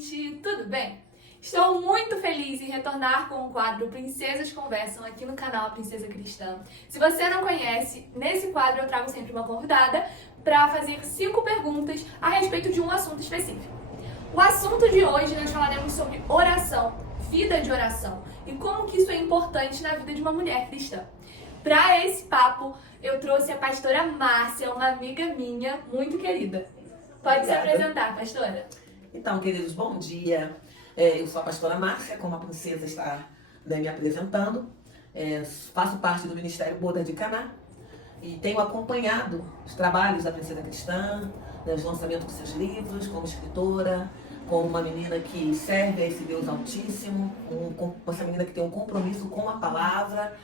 gente! Tudo bem? Estou muito feliz em retornar com o quadro Princesas Conversam aqui no canal Princesa Cristã. Se você não conhece, nesse quadro eu trago sempre uma convidada para fazer 5 perguntas a respeito de um assunto específico. O assunto de hoje nós falaremos sobre oração, vida de oração e como que isso é importante na vida de uma mulher cristã. Para esse papo, eu trouxe a pastora Márcia, uma amiga minha muito querida. Pode se apresentar, pastora. Então, queridos, bom dia. Eu sou a pastora Márcia, como a princesa está me apresentando. Faço parte do Ministério Bodas de Caná e tenho acompanhado os trabalhos da Princesa Cristã, os lançamentos dos seus livros, como escritora, como uma menina que serve a esse Deus Altíssimo, essa menina que tem um compromisso com a palavra.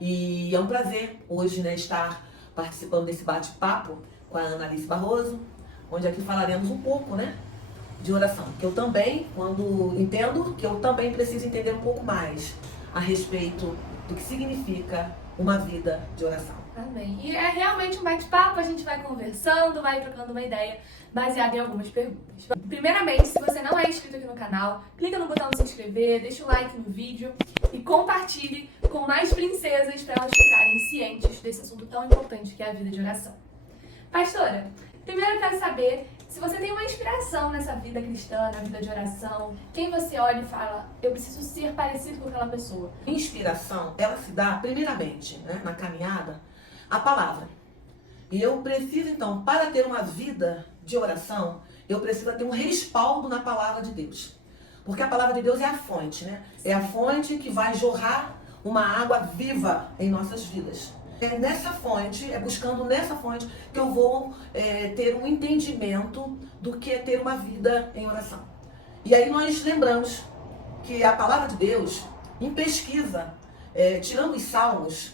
E é um prazer hoje estar participando desse bate-papo com a Analice Barroso, onde aqui falaremos um pouco de oração. Que eu também, quando entendo, que eu também preciso entender um pouco mais a respeito do que significa uma vida de oração. Amém. E é realmente um bate-papo, a gente vai conversando, vai trocando uma ideia baseada em algumas perguntas. Primeiramente, se você não é inscrito aqui no canal, clica no botão de se inscrever, deixa o like no vídeo e compartilhe com mais princesas para elas ficarem cientes desse assunto tão importante que é a vida de oração. Pastora, primeiro eu quero saber se você tem uma inspiração nessa vida cristã, na vida de oração, quem você olha e fala, eu preciso ser parecido com aquela pessoa. Inspiração, ela se dá primeiramente, na caminhada, a palavra. E eu preciso então, para ter uma vida de oração, eu preciso ter um respaldo na palavra de Deus. Porque a palavra de Deus é a fonte, É a fonte que vai jorrar uma água viva em nossas vidas. É nessa fonte, buscando nessa fonte, que eu vou ter um entendimento do que é ter uma vida em oração. E aí nós lembramos que a palavra de Deus, em pesquisa, tirando os salmos,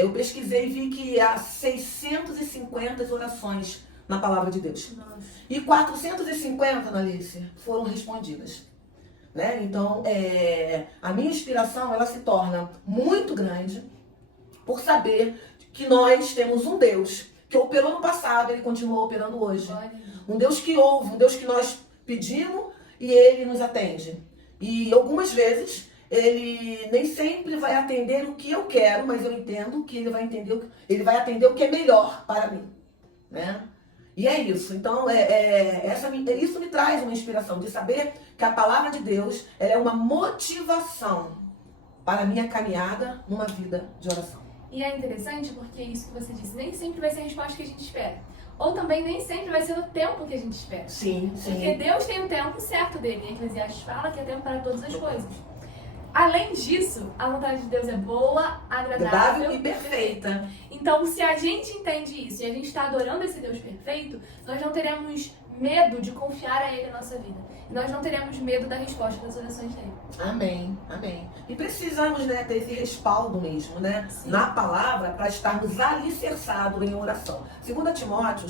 eu pesquisei e vi que há 650 orações na palavra de Deus. Nossa. E 450, Analice, foram respondidas. Então, a minha inspiração, ela se torna muito grande por saber que nós temos um Deus que operou no passado, ele continua operando hoje. Um Deus que ouve, um Deus que nós pedimos e ele nos atende. E algumas vezes ele nem sempre vai atender o que eu quero, mas eu entendo que ele vai atender o que é melhor para mim, E é isso. Então, isso me traz uma inspiração de saber que a palavra de Deus ela é uma motivação para a minha caminhada numa vida de oração. E é interessante porque isso que você disse, nem sempre vai ser a resposta que a gente espera. Ou também nem sempre vai ser o tempo que a gente espera. Sim, sim. Porque Deus tem o tempo certo dele. E Eclesiastes fala que é tempo para todas as coisas. Além disso, a vontade de Deus é boa, agradável e perfeita. Então, se a gente entende isso e a gente está adorando esse Deus perfeito, nós não teremos medo de confiar a Ele a nossa vida. E nós não teremos medo da resposta das orações dele. Amém, amém. E precisamos ter esse respaldo mesmo, Sim. Na palavra, para estarmos alicerçados em oração. 2 Timóteo,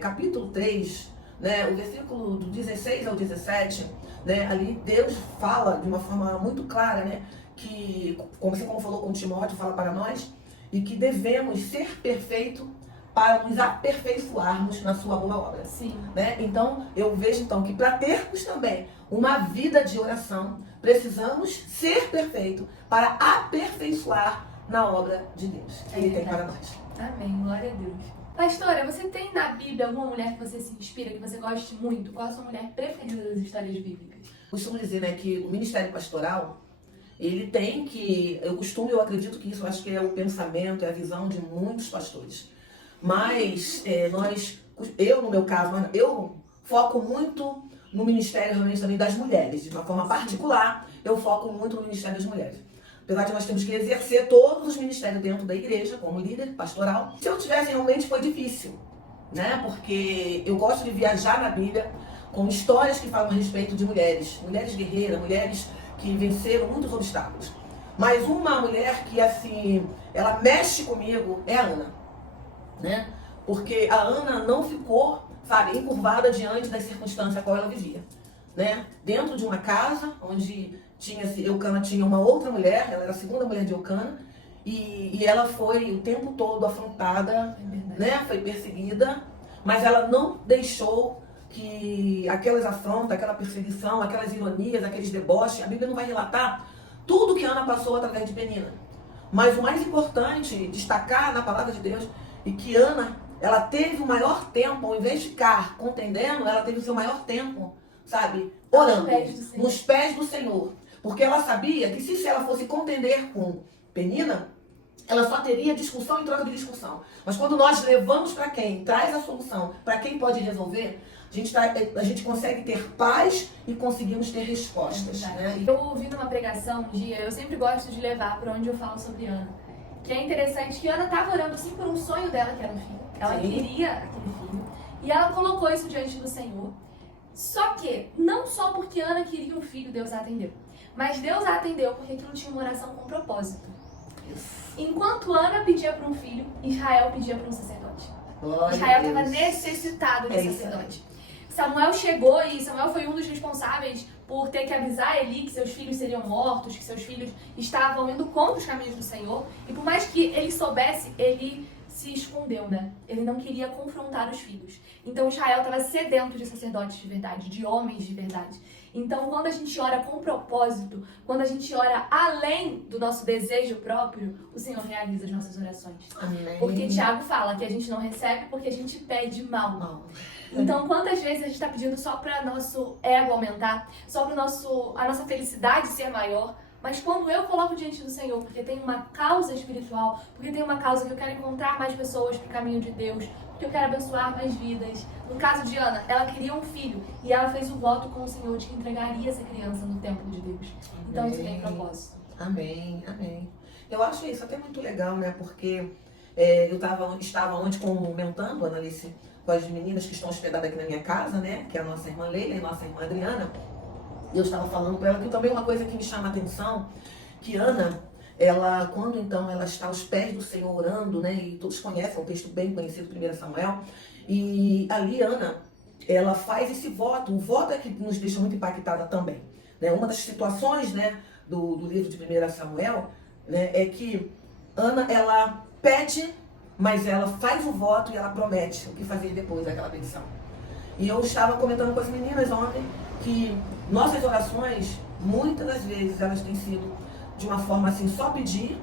capítulo 3, o versículo do 16 ao 17, ali Deus fala de uma forma muito clara, que, como falou com Timóteo, fala para nós, e que devemos ser perfeitos para nos aperfeiçoarmos na sua boa obra. Sim. Então, eu vejo que para termos também uma vida de oração, precisamos ser perfeitos para aperfeiçoar na obra de Deus que Ele tem para nós. Amém, glória a Deus. Pastora, você tem na Bíblia alguma mulher que você se inspira, que você goste muito? Qual a sua mulher preferida das histórias bíblicas? Costumo dizer que o ministério pastoral, ele tem que, eu acredito que isso, acho que é o pensamento, é a visão de muitos pastores. Mas eu no meu caso, eu foco muito no ministério realmente também das mulheres. De uma forma particular, eu foco muito no ministério das mulheres. Apesar de nós temos que exercer todos os ministérios dentro da igreja, como líder pastoral. Se eu tivesse, realmente foi difícil, Porque eu gosto de viajar na Bíblia com histórias que falam a respeito de mulheres guerreiras, mulheres que venceram muitos obstáculos. Mas uma mulher que, assim, ela mexe comigo é a Ana. Porque a Ana não ficou, encurvada diante das circunstâncias a qual ela vivia, Dentro de uma casa onde Eucana tinha uma outra mulher, ela era a segunda mulher de Eucana, e ela foi o tempo todo afrontada, foi perseguida, mas ela não deixou que aquelas afrontas, aquela perseguição, aquelas ironias, aqueles deboches, a Bíblia não vai relatar tudo que Ana passou através de Penina. Mas o mais importante, destacar na palavra de Deus, é que Ana, ela teve o maior tempo, ao invés de ficar contendendo, ela teve o seu maior tempo, sabe, orando, nos pés do Senhor. Porque ela sabia que se ela fosse contender com Penina, ela só teria discussão em troca de discussão. Mas quando nós levamos para quem traz a solução, para quem pode resolver, a gente consegue ter paz e conseguimos ter respostas. Né? Eu ouvi numa pregação um dia, eu sempre gosto de levar para onde eu falo sobre Ana, que é interessante que Ana estava orando sim por um sonho dela, que era um filho. Ela queria aquele filho. E ela colocou isso diante do Senhor. Só que, não só porque Ana queria um filho, Deus a atendeu. Mas Deus a atendeu porque aquilo tinha uma oração com propósito. Enquanto Ana pedia para um filho, Israel pedia para um sacerdote. Israel estava necessitado de sacerdote. Samuel chegou e Samuel foi um dos responsáveis por ter que avisar Eli que seus filhos seriam mortos, que seus filhos estavam indo contra os caminhos do Senhor. E por mais que ele soubesse, ele se escondeu, né? Ele não queria confrontar os filhos. Então Israel estava sedento de sacerdotes de verdade, de homens de verdade. Então quando a gente ora com propósito, quando a gente ora além do nosso desejo próprio, o Senhor realiza as nossas orações. Amém. Porque Tiago fala que a gente não recebe porque a gente pede mal. Então, quantas vezes a gente está pedindo só para nosso ego aumentar, só para a nossa felicidade ser maior, mas quando eu coloco diante do Senhor, porque tem uma causa espiritual, porque tem uma causa que eu quero encontrar mais pessoas para o caminho de Deus, porque eu quero abençoar mais vidas. No caso de Ana, ela queria um filho e ela fez o voto com o Senhor de que entregaria essa criança no templo de Deus. Então, isso tem propósito. Amém, amém. Eu acho isso até muito legal, né? Porque eu estava ontem comentando, Analice, com as meninas que estão hospedadas aqui na minha casa, né? Que é a nossa irmã Leila e a nossa irmã Adriana. E eu estava falando para ela que também uma coisa que me chama a atenção, que Ana, quando então ela está aos pés do Senhor orando, né? E todos conhecem, é um texto bem conhecido, 1 Samuel. E ali Ana, ela faz esse voto. O voto é que nos deixa muito impactada também. Né? Uma das situações, né, do livro de 1 Samuel, né, é que Ana, ela pede, mas ela faz o voto e ela promete o que fazer depois daquela petição. E eu estava comentando com as meninas ontem que nossas orações, muitas das vezes, elas têm sido de uma forma assim, só pedir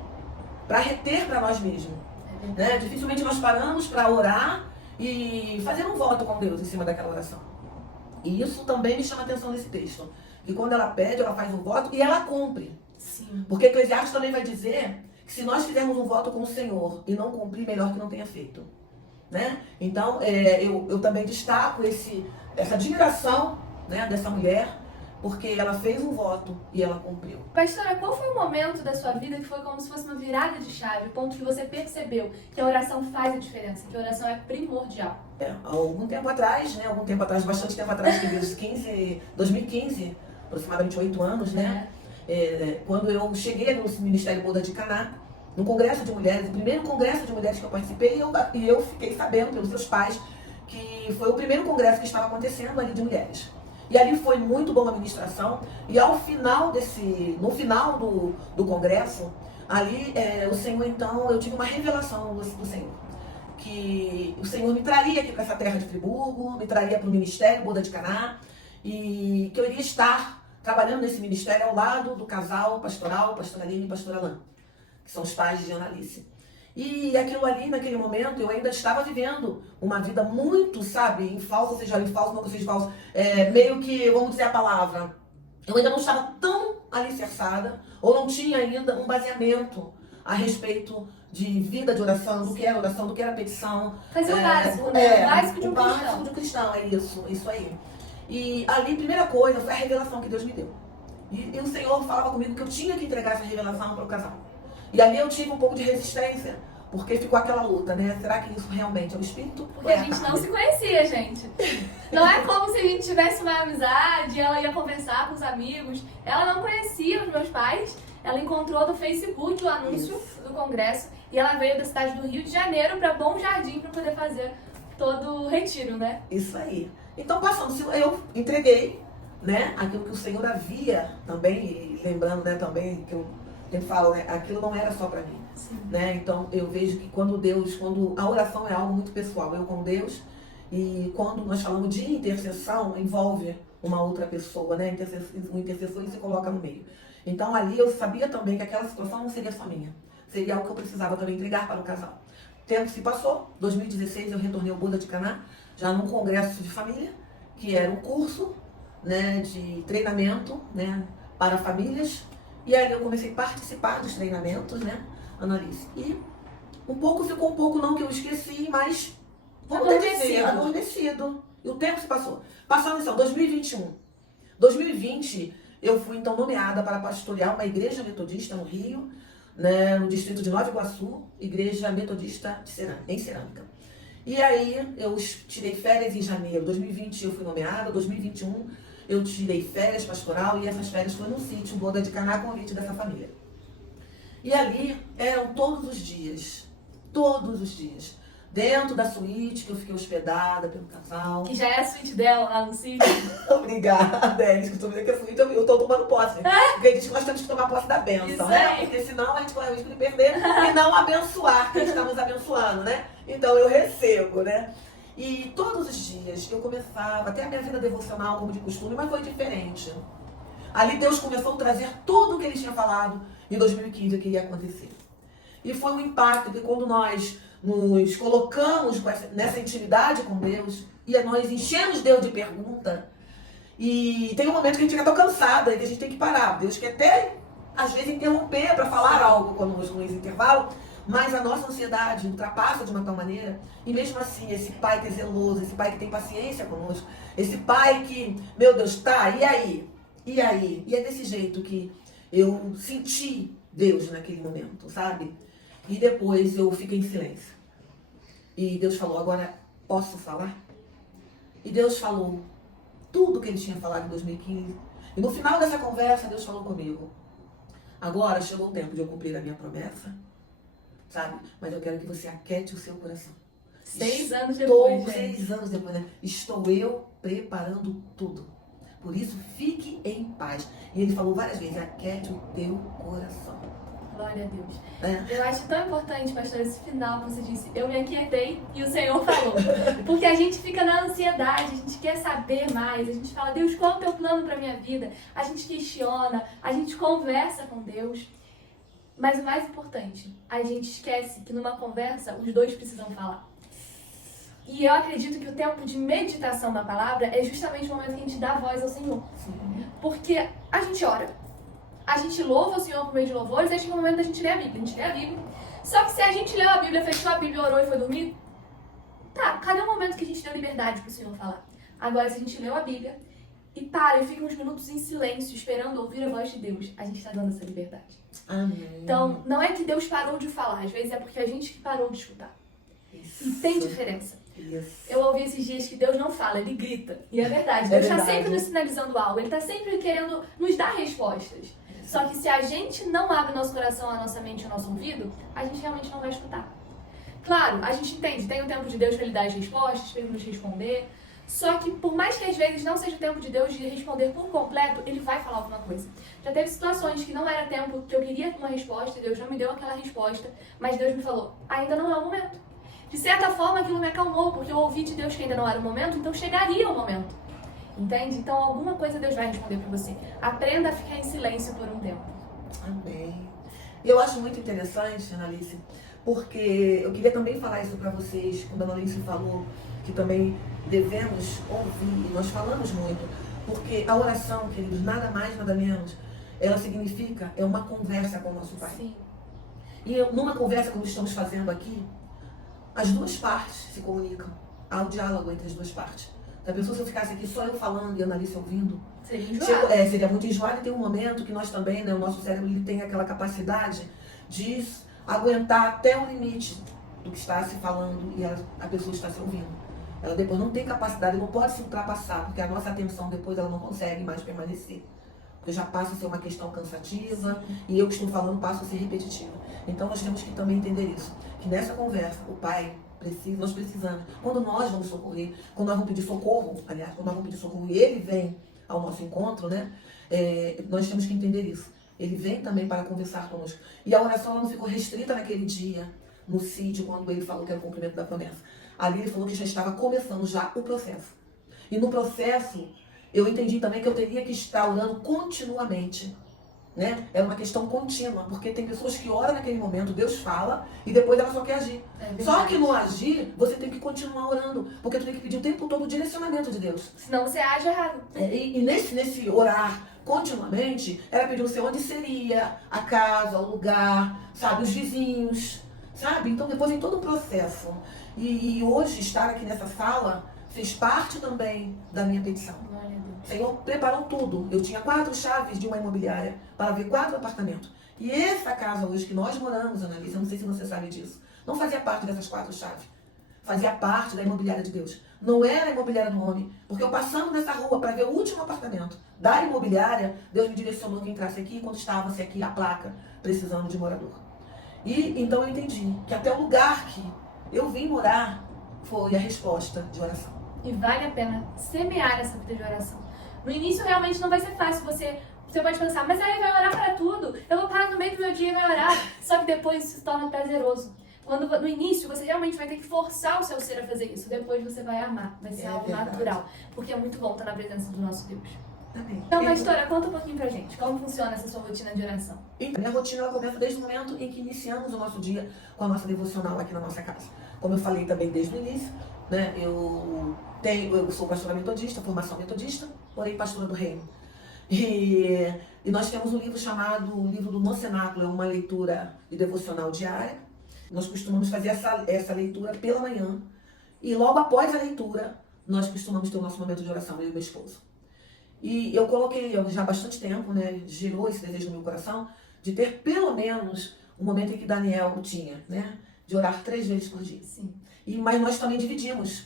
para reter para nós mesmos. Né? Dificilmente nós paramos para orar e fazer um voto com Deus em cima daquela oração. E isso também me chama a atenção nesse texto. E quando ela pede, ela faz um voto e ela cumpre. Sim. Porque Eclesiastes também vai dizer que se nós fizermos um voto com o Senhor e não cumprir, melhor que não tenha feito. Né? Então, eu também destaco essa admiração, né, dessa mulher, porque ela fez um voto e ela cumpriu. Pastora, qual foi o momento da sua vida que foi como se fosse uma virada de chave, o ponto que você percebeu que a oração faz a diferença, que a oração é primordial? Há algum tempo atrás, bastante tempo atrás, desde 2015, aproximadamente 8 anos, né? Quando eu cheguei no Ministério Boda de Caná, num congresso de mulheres, o primeiro congresso de mulheres que eu participei, e eu fiquei sabendo pelos seus pais que foi o primeiro congresso que estava acontecendo ali de mulheres. E ali foi muito boa a ministração, e no final do congresso, ali o Senhor, então, eu tive uma revelação do Senhor, que o Senhor me traria aqui para essa terra de Friburgo, me traria para o Ministério Boda de Caná, e que eu iria estar trabalhando nesse ministério ao lado do casal pastoral, pastora Aline e pastora Alain, que são os pais de Analice. E aquilo ali, naquele momento, eu ainda estava vivendo uma vida muito, sabe, em falso, ou seja, em falso, não seja falso, meio que, vamos dizer a palavra, eu ainda não estava tão alicerçada, ou não tinha ainda um baseamento a respeito de vida de oração, do que era oração, do que era petição. Fazer o básico, né? O básico de um cristão. O básico de um cristão, é isso aí. E ali, primeira coisa, foi a revelação que Deus me deu. E o Senhor falava comigo que eu tinha que entregar essa revelação para o casal. E ali eu tive um pouco de resistência, porque ficou aquela luta, né? Será que isso realmente é o Espírito? Porque a gente não se conhecia, gente. Não é como se a gente tivesse uma amizade, ela ia conversar com os amigos. Ela não conhecia os meus pais. Ela encontrou no Facebook o anúncio do congresso e ela veio da cidade do Rio de Janeiro para Bom Jardim para poder fazer todo o retiro, né? Isso aí. Então, eu entreguei, né, aquilo que o Senhor havia também, e lembrando, né, também, que eu sempre falo, né, aquilo não era só para mim. Né? Então, eu vejo que quando a oração é algo muito pessoal, eu com Deus, E quando nós falamos de intercessão, envolve uma outra pessoa, né? O intercessor ele se coloca no meio. Então ali eu sabia também que aquela situação não seria só minha. Seria algo que eu precisava também entregar para o casal. O tempo se passou, 2016 eu retornei ao Boda de Caná, já num congresso de família, que era um curso, né, de treinamento, né, para famílias. E aí eu comecei a participar dos treinamentos, né, Analice. E um pouco ficou, um pouco não que eu esqueci, mas vamos dizer, adormecido. E o tempo se passou. Passando então, 2021. 2020, eu fui então nomeada para pastorear uma igreja metodista no Rio, né, no distrito de Nova Iguaçu, igreja metodista em Cerâmica. E aí eu tirei férias em janeiro. 2020 eu fui nomeada, 2021 eu tirei férias pastoral e essas férias foram no sítio Boda de Caná, convite dessa família. E ali eram todos os dias, dentro da suíte que eu fiquei hospedada pelo casal. Que já é a suíte dela lá no sítio. Obrigada, Elis, que tu me que a suíte eu tô tomando posse. Porque diz que nós temos que tomar posse da bênção, né? Porque senão a gente corre o risco de perder e não abençoar quem está nos abençoando, né? Então eu recebo, né? E todos os dias eu começava, até a minha vida devocional como de costume, mas foi diferente. Ali Deus começou a trazer tudo o que Ele tinha falado em 2015 que ia acontecer. E foi um impacto que quando nós nos colocamos nessa intimidade com Deus e nós enchemos Deus de pergunta, e tem um momento que a gente fica tão cansada e que a gente tem que parar. Deus quer até, às vezes, interromper para falar algo conosco nesse intervalo, mas a nossa ansiedade ultrapassa de uma tal maneira, e mesmo assim, esse pai que é zeloso, esse pai que tem paciência conosco, esse pai que, meu Deus, tá, e aí? E aí? E é desse jeito que eu senti Deus naquele momento, sabe? E depois eu fiquei em silêncio. E Deus falou, agora posso falar? E Deus falou tudo que Ele tinha falado em 2015. E no final dessa conversa, Deus falou comigo, agora chegou o tempo de eu cumprir a minha promessa, sabe? Mas eu quero que você aquete o seu coração. 6 anos depois, gente. 6 anos depois, né? Estou eu preparando tudo. Por isso, fique em paz. E Ele falou várias vezes, aquete o teu coração. Glória a Deus. Eu acho tão importante, pastor, esse final que você disse, eu me aquietei e o Senhor falou. Porque a gente fica na ansiedade, a gente quer saber mais, a gente fala, Deus, qual é o teu plano para minha vida? A gente questiona, a gente conversa com Deus. Mas o mais importante, a gente esquece que numa conversa os dois precisam falar. E eu acredito que o tempo de meditação na palavra é justamente o momento que a gente dá voz ao Senhor. Porque a gente ora, a gente louva o Senhor por meio de louvores, aí chega o momento da gente ler a Bíblia. A gente lê a Bíblia. Só que se a gente leu a Bíblia, fechou a Bíblia, orou e foi dormir, tá, cadê o momento que a gente deu liberdade pro Senhor falar? Agora, se a gente leu a Bíblia e para e fica uns minutos em silêncio, esperando ouvir a voz de Deus, a gente tá dando essa liberdade. Amém. Então, não é que Deus parou de falar, às vezes é porque a gente que parou de escutar. Isso. E tem diferença. Isso. Eu ouvi esses dias que Deus não fala, Ele grita. E é verdade, Deus está sempre nos sinalizando algo, Ele está sempre querendo nos dar respostas. Só que se a gente não abre nosso coração, a nossa mente, o nosso ouvido, a gente realmente não vai escutar. Claro, a gente entende, tem o tempo de Deus para Ele dar as respostas, para Ele nos responder. Só que por mais que às vezes não seja o tempo de Deus de responder por completo, Ele vai falar alguma coisa. Já teve situações que não era tempo que eu queria uma resposta, Deus não me deu aquela resposta, mas Deus me falou, ainda não é o momento. De certa forma aquilo me acalmou, porque eu ouvi de Deus que ainda não era o momento, então chegaria o momento. Entende? Então alguma coisa Deus vai responder para você. Aprenda a ficar em silêncio por um tempo. Amém. Eu acho muito interessante, Analice, porque eu queria também falar isso para vocês, quando a Analice falou que também devemos ouvir, e nós falamos muito, porque a oração, queridos, nada mais, nada menos, ela significa, é uma conversa com o nosso Pai. Sim. E numa conversa como estamos fazendo aqui, as duas partes se comunicam. Há um diálogo entre as duas partes. Se a pessoa, se eu ficasse aqui só eu falando e a Analice ouvindo, seria muito enjoado. E tem um momento que nós também, né, o nosso cérebro ele tem aquela capacidade de aguentar até o limite do que está se falando e a pessoa está se ouvindo. Ela depois não tem capacidade, não pode se ultrapassar, porque a nossa atenção depois ela não consegue mais permanecer. Porque já passa a ser uma questão cansativa e eu que estou falando passa a ser repetitiva. Então nós temos que também entender isso, que nessa conversa o Pai precisa, nós precisamos, quando nós vamos socorrer, quando nós vamos pedir socorro, aliás, quando nós vamos pedir socorro e Ele vem ao nosso encontro, né, nós temos que entender isso. Ele vem também para conversar conosco. E a oração ela não ficou restrita naquele dia, no sítio, quando Ele falou que era o cumprimento da promessa. ali ele falou que já estava começando já o processo. E no processo, eu entendi também que eu teria que estar orando continuamente, né? É uma questão contínua, porque tem pessoas que oram naquele momento, Deus fala, e depois ela só quer agir. Só que no agir, você tem que continuar orando, porque tu tem que pedir o tempo todo o direcionamento de Deus. Senão você age errado. E nesse orar continuamente, era pedir o Senhor onde seria a casa, o lugar, sabe, os vizinhos, sabe? Então depois em todo o processo. E hoje estar aqui nessa sala fez parte também da minha petição. Glória a Deus. O Senhor preparou tudo. Eu tinha 4 chaves de uma imobiliária para ver 4 apartamentos. E essa casa hoje que nós moramos, Annalise, eu não sei se você sabe disso, não fazia parte dessas 4 chaves. Fazia parte da imobiliária de Deus. Não era a imobiliária do homem. Porque eu passando nessa rua para ver o último apartamento da imobiliária, Deus me direcionou que entrasse aqui quando estava-se aqui a placa precisando de morador. E então eu entendi que até o lugar que eu vim morar foi a resposta de oração. E vale a pena semear essa vida de oração. No início realmente não vai ser fácil, você pode pensar, mas aí vai orar para tudo, eu vou parar no meio do meu dia e vai orar. Só que depois isso se torna prazeroso. Quando no início você realmente vai ter que forçar o seu ser a fazer isso, depois você vai amar, vai ser algo verdade. Natural. Porque é muito bom estar na presença do nosso Deus. Amém. Então, pastora, conta um pouquinho pra gente, como funciona essa sua rotina de oração? Então, minha rotina ela começa desde o momento em que iniciamos o nosso dia com a nossa devocional aqui na nossa casa. Como eu falei também desde o início, né, eu sou pastora metodista, formação metodista, porém pastora do reino. E nós temos um livro chamado o livro do No Cenáculo, é uma leitura e devocional diária. Nós costumamos fazer essa leitura pela manhã e logo após a leitura nós costumamos ter o nosso momento de oração, eu e meu esposo. E eu coloquei já há bastante tempo, né, gerou esse desejo no meu coração de ter pelo menos o momento em que Daniel tinha, né, de orar 3 vezes por dia. Sim. Mas nós também dividimos.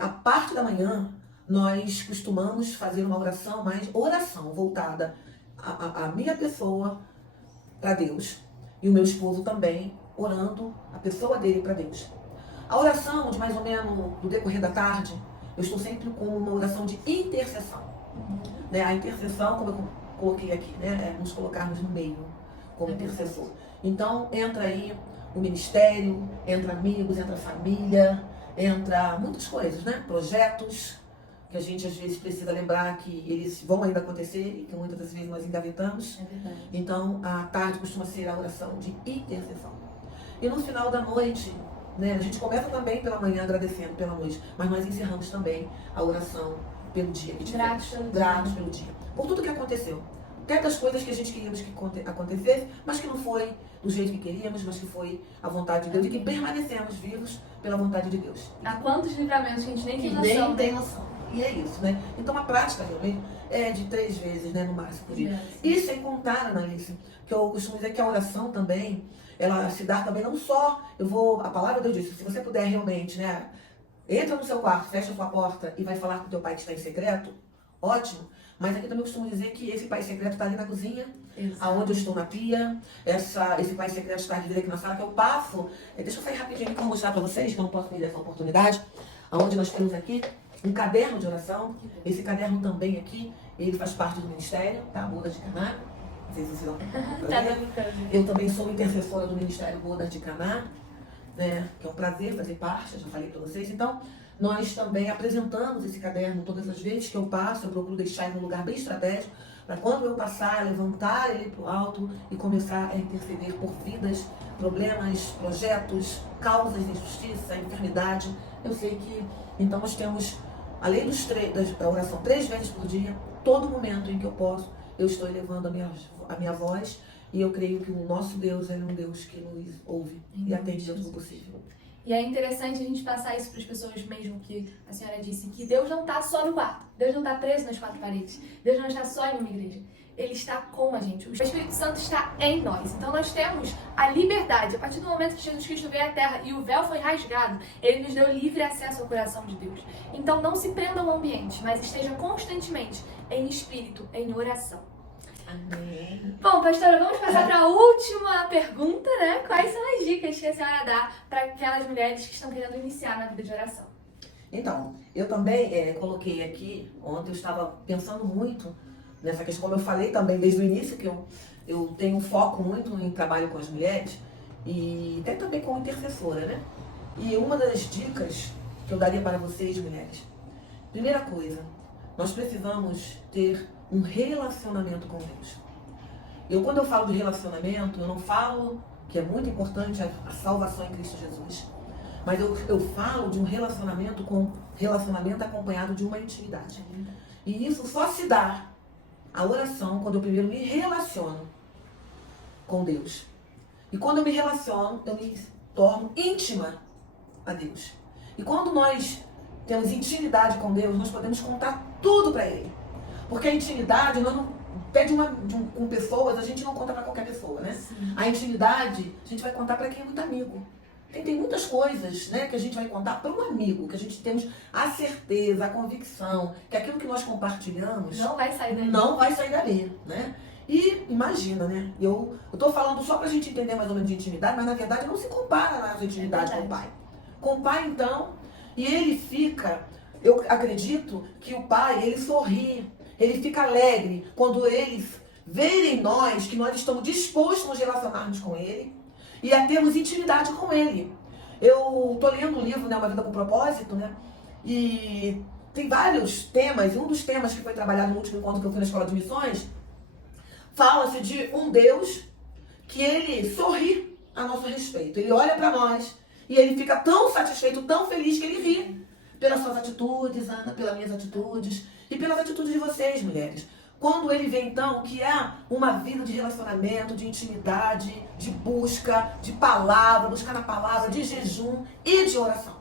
A parte da manhã, nós costumamos fazer uma oração, mais oração voltada à minha pessoa para Deus. E o meu esposo também, orando a pessoa dele para Deus. A oração, de mais ou menos do decorrer da tarde, eu estou sempre com uma oração de intercessão. Né? A intercessão, como eu coloquei aqui, né, é nos colocarmos no meio como intercessor. Então, entra aí o ministério, entra amigos, entra família, entra muitas coisas, né? Projetos que a gente às vezes precisa lembrar que eles vão ainda acontecer e que muitas das vezes nós engavetamos. É verdade. Então, a tarde costuma ser a oração de intercessão. E no final da noite, né, a gente começa também pela manhã agradecendo pela noite, mas nós encerramos também a oração pelo dia que tivemos. Gratos pelo dia. Por tudo que aconteceu. Até das coisas que a gente queríamos que acontecesse, mas que não foi do jeito que queríamos, mas que foi a vontade de Deus e que permanecemos vivos pela vontade de Deus. Há quantos livramentos que a gente nem tem noção. Nem tem noção. E é isso, né? Então a prática realmente é de 3 vezes, né, no máximo por dia. E sem contar, Annalise, que eu costumo dizer que a oração também, ela se dá também não só, a palavra de Deus diz, se você puder realmente, né, entra no seu quarto, fecha a sua porta e vai falar com o teu pai que está em secreto, ótimo. Mas aqui também eu costumo dizer que esse pai secreto está ali na cozinha, aonde eu estou na pia. Esse pai secreto está aqui na sala que eu passo. Deixa eu sair rapidinho para mostrar para vocês, que eu não posso perder essa oportunidade. Aonde nós temos aqui um caderno de oração. Esse caderno também aqui, ele faz parte do ministério, tá? Bodas de Caná. Não sei se vocês vão Eu também sou intercessora do Ministério Bodas de Caná, né? Que é um prazer fazer parte, eu já falei para vocês. Então, nós também apresentamos esse caderno todas as vezes que eu passo, eu procuro deixar em um lugar bem estratégico, para quando eu passar, levantar ele para o alto e começar a interceder por vidas, problemas, projetos, causas de injustiça, enfermidade. Eu sei que, então nós temos, além da oração 3 vezes por dia, todo momento em que eu posso, eu estou elevando a minha voz, e eu creio que o nosso Deus é um Deus que nos ouve e atende dentro do possível. E é interessante a gente passar isso para as pessoas mesmo, que a senhora disse, que Deus não está só no quarto, Deus não está preso nas 4 paredes, Deus não está só em uma igreja, Ele está com a gente, o Espírito Santo está em nós. Então nós temos a liberdade, a partir do momento que Jesus Cristo veio à Terra e o véu foi rasgado, Ele nos deu livre acesso ao coração de Deus. Então não se prenda ao ambiente, mas esteja constantemente em espírito, em oração. Amém. Bom, pastora, vamos passar para a última pergunta, né? Quais são as dicas que a senhora dá para aquelas mulheres que estão querendo iniciar na vida de oração? Então, eu também coloquei aqui, ontem eu estava pensando muito nessa questão, como eu falei também desde o início, que eu tenho um foco muito em trabalho com as mulheres e até também como intercessora, né? E uma das dicas que eu daria para vocês, mulheres. Primeira coisa, nós precisamos ter um relacionamento com Deus. Quando eu falo de relacionamento, eu não falo que é muito importante a salvação em Cristo Jesus, mas eu falo de um relacionamento acompanhado de uma intimidade. E isso só se dá a oração quando eu primeiro me relaciono com Deus. E quando eu me relaciono, eu me torno íntima a Deus. E quando nós temos intimidade com Deus, nós podemos contar tudo para Ele. Porque a intimidade, nós não pede com pessoas, a gente não conta para qualquer pessoa, né? Sim. A intimidade, a gente vai contar para quem é muito amigo. Tem muitas coisas, né, que a gente vai contar para um amigo, que a gente temos a certeza, a convicção, que aquilo que nós compartilhamos não vai sair dali. Não vai sair dali, né? E imagina, né? Eu tô falando só pra gente entender mais ou menos de intimidade, mas na verdade não se compara a nossa intimidade com o pai. Com o pai, então, e ele fica, eu acredito que o pai, ele sorri, ele fica alegre quando eles verem em nós que nós estamos dispostos a nos relacionarmos com ele e a termos intimidade com ele. Eu tô lendo um livro, né, Uma Vida com Propósito, né? E tem vários temas, e um dos temas que foi trabalhado no último encontro que eu fui na Escola de Missões, fala-se de um Deus que ele sorri a nosso respeito. Ele olha para nós e ele fica tão satisfeito, tão feliz que ele ri pelas suas atitudes, Ana, pelas minhas atitudes e pelas atitudes de vocês, mulheres. Quando ele vê, então, que é uma vida de relacionamento, de intimidade, de busca, de palavra, buscar na palavra, de jejum e de oração.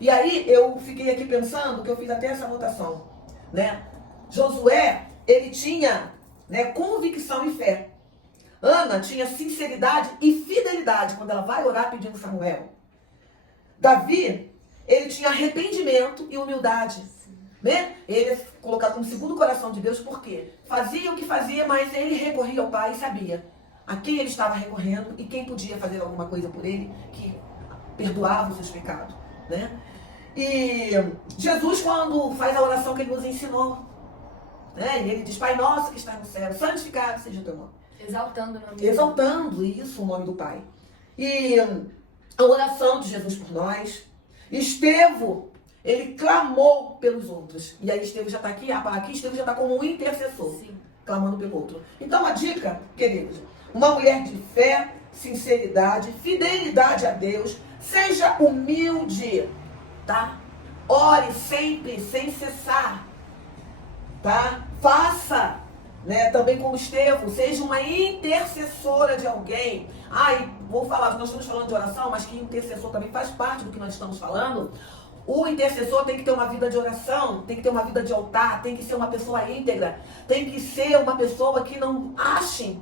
E aí eu fiquei aqui pensando, que eu fiz até essa anotação, né? Josué, ele tinha, né, convicção e fé. Ana tinha sinceridade e fidelidade quando ela vai orar pedindo Samuel. Davi, ele tinha arrependimento e humildade. Né? Ele é colocado como segundo coração de Deus, porque fazia o que fazia, mas ele recorria ao Pai e sabia a quem ele estava recorrendo e quem podia fazer alguma coisa por ele, que perdoava os seus pecados. Né? E Jesus, quando faz a oração que ele nos ensinou, né? Ele diz: Pai nosso que está no céu, santificado seja o teu nome. Exaltando o nome. Exaltando isso, o nome do Pai. E a oração de Jesus por nós. Estevão, ele clamou pelos outros. E aí Estevão já está aqui, Estevão já está como um intercessor. Sim. Clamando pelo outro. Então a dica, queridos, uma mulher de fé, sinceridade, fidelidade a Deus, seja humilde, tá? Ore sempre, sem cessar, tá? Faça, né, também como Estevão, seja uma intercessora de alguém. Vou falar, nós estamos falando de oração, mas que intercessor também faz parte do que nós estamos falando. O intercessor tem que ter uma vida de oração, tem que ter uma vida de altar, tem que ser uma pessoa íntegra, tem que ser uma pessoa que não ache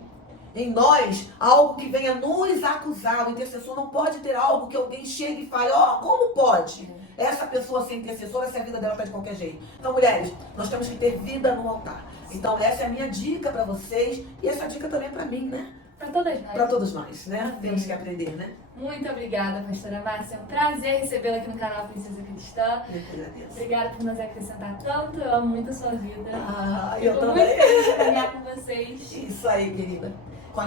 em nós algo que venha nos acusar. O intercessor não pode ter algo que alguém chegue e fale: como pode essa pessoa ser intercessora se a vida dela está de qualquer jeito? Então, mulheres, nós temos que ter vida no altar. Então, essa é a minha dica para vocês e essa dica também para mim, né? Para todas nós. Para todos nós, né? Temos que aprender, né? Muito obrigada, pastora Márcia. É um prazer recebê-la aqui no canal Princesa Cristã. Eu que agradeço. Obrigada por nos acrescentar tanto. Eu amo muito a sua vida. Eu tô também. muito feliz de caminhar com vocês. Isso aí, querida.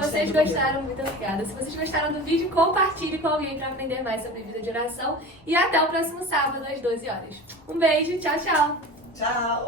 Se vocês gostaram, muito obrigada. Se vocês gostaram do vídeo, compartilhe com alguém para aprender mais sobre vida de oração. E até o próximo sábado, às 12 horas. Um beijo, tchau, tchau. Tchau.